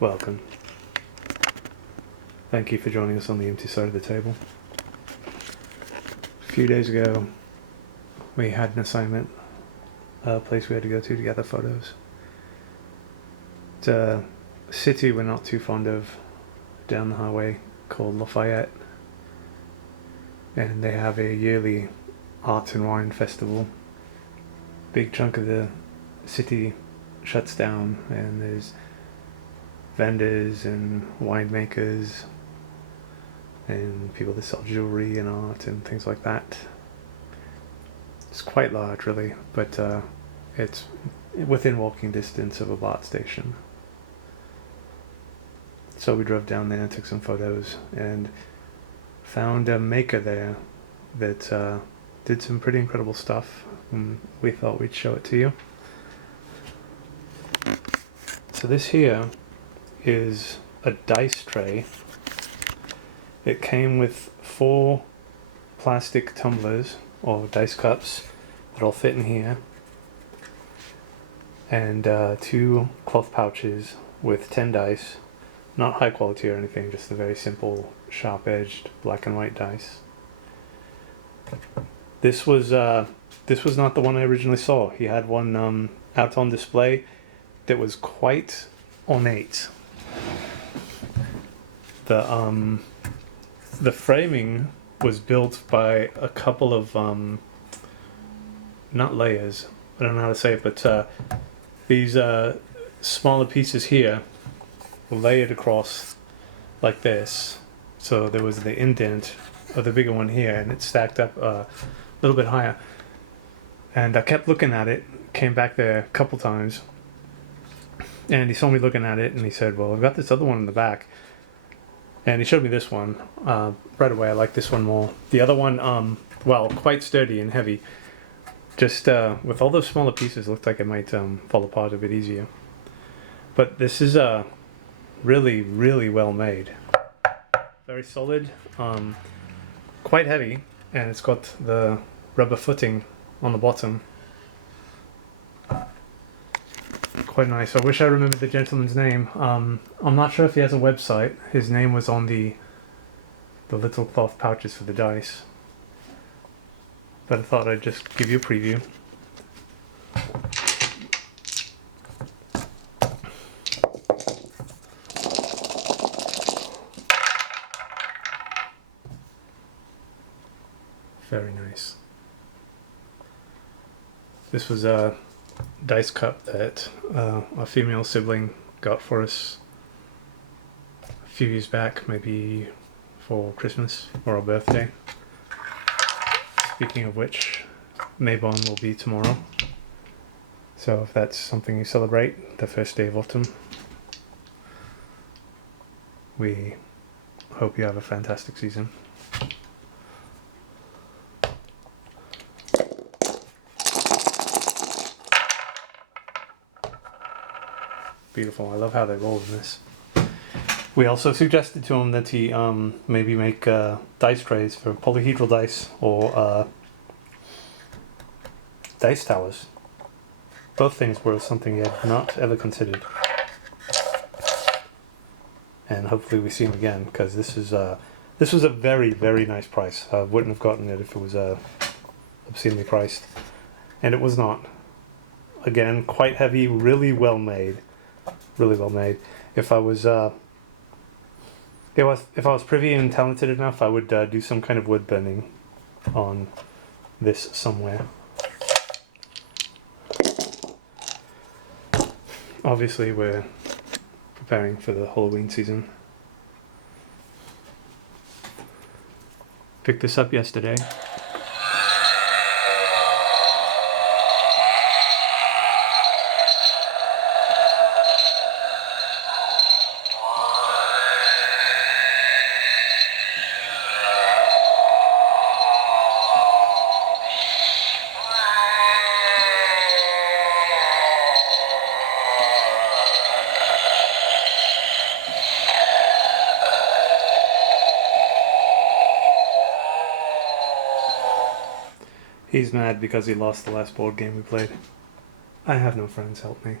Welcome. Thank you for joining us on the empty side of the table. A few days ago, we had an assignment, a place we had to go to gather photos. It's a city we're not too fond of down the highway called Lafayette. And they have a yearly art and wine festival. Big chunk of the city shuts down and there's vendors and winemakers and people that sell jewelry and art and things like that. It's quite large, really, but it's within walking distance of a BART station. So we drove down there and took some photos and found a maker there that did some pretty incredible stuff. And we thought we'd show it to you. So this here is a dice tray. It came with 4 plastic tumblers or dice cups that'll fit in here, and 2 cloth pouches with 10 dice. Not high quality or anything, just a very simple sharp-edged black and white dice. This was not the one I originally saw. He had one out on display that was quite ornate. The framing was built by a couple of not layers, I don't know how to say it, but these smaller pieces here were layered across like this. So there was the indent of the bigger one here, and it stacked up a little bit higher. And I kept looking at it, came back there a couple times, and he saw me looking at it, and he said, "Well, I've got this other one in the back." And he showed me this one. Right away, I like this one more. The other one, well, quite sturdy and heavy. Just with all those smaller pieces, looked like it might fall apart a bit easier. But this is really, really well made. Very solid, quite heavy, and it's got the rubber footing on the bottom. Quite nice. I wish I remembered the gentleman's name. I'm not sure if he has a website. His name was on the little cloth pouches for the dice. But I thought I'd just give you a preview. Very nice. This was a dice cup that a female sibling got for us a few years back, maybe for Christmas or our birthday. Speaking of which, Mabon will be tomorrow. So if that's something you celebrate, the first day of autumn, we hope you have a fantastic season. Beautiful. I love how they roll in this. We also suggested to him that he maybe make dice trays for polyhedral dice or dice towers. Both things were something he had not ever considered. And hopefully we see him again, because this was a very, very nice price. I wouldn't have gotten it if it was obscenely priced. And it was not. Again, quite heavy, really well made. Really well made. If I was privy and talented enough, I would do some kind of wood burning on this somewhere. Obviously, we're preparing for the Halloween season. Picked this up yesterday. He's mad because he lost the last board game we played. I have no friends, help me.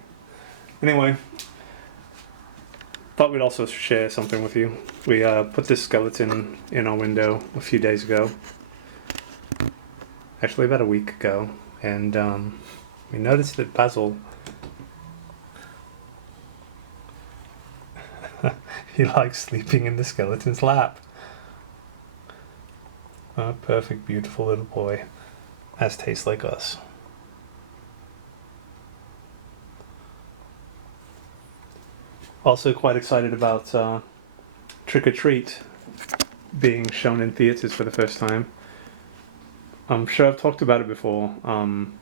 Anyway, thought we'd also share something with you. We put this skeleton in our window a few days ago. Actually, about a week ago. And we noticed that Basil, he likes sleeping in the skeleton's lap. A perfect, beautiful little boy. As tastes like us. Also quite excited about Trick or Treat being shown in theaters for the first time. I'm sure I've talked about it before. One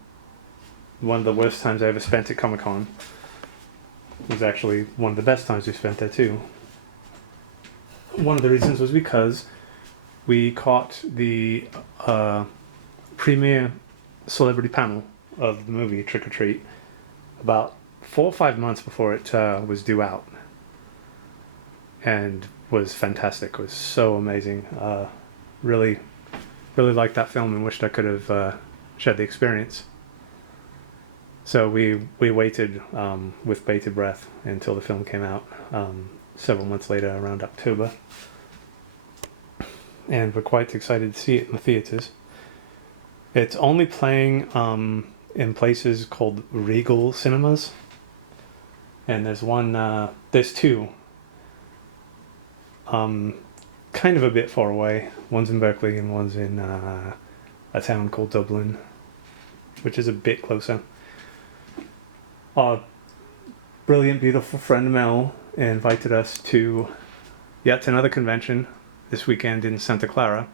of the worst times I ever spent at Comic-Con was actually one of the best times we spent there too. One of the reasons was because we caught the premiere celebrity panel of the movie Trick or Treat about 4 or 5 months before it was due out, and was fantastic. It was so amazing. Really liked that film and wished I could have shared the experience. So we waited with bated breath until the film came out several months later, around October, and we're quite excited to see it in the theaters. It's only playing in places called Regal Cinemas, and there's two, kind of a bit far away. One's in Berkeley and one's in a town called Dublin, which is a bit closer. Our brilliant, beautiful friend Mel invited us to yet another convention this weekend in Santa Clara.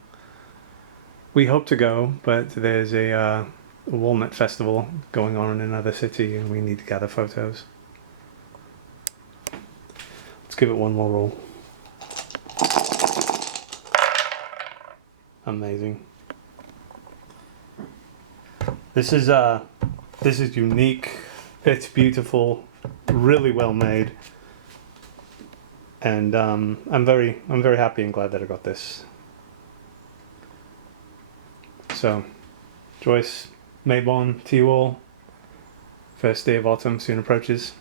We hope to go, but there's a Walnut Festival going on in another city and we need to gather photos. Let's give it one more roll. Amazing. This is unique. It's beautiful, really well made, and I'm very happy and glad that I got this. So, Joyce, Maybon, to you all. First day of autumn soon approaches,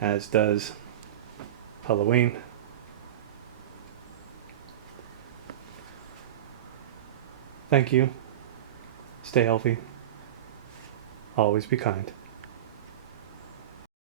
as does Halloween. Thank you. Stay healthy. Always be kind.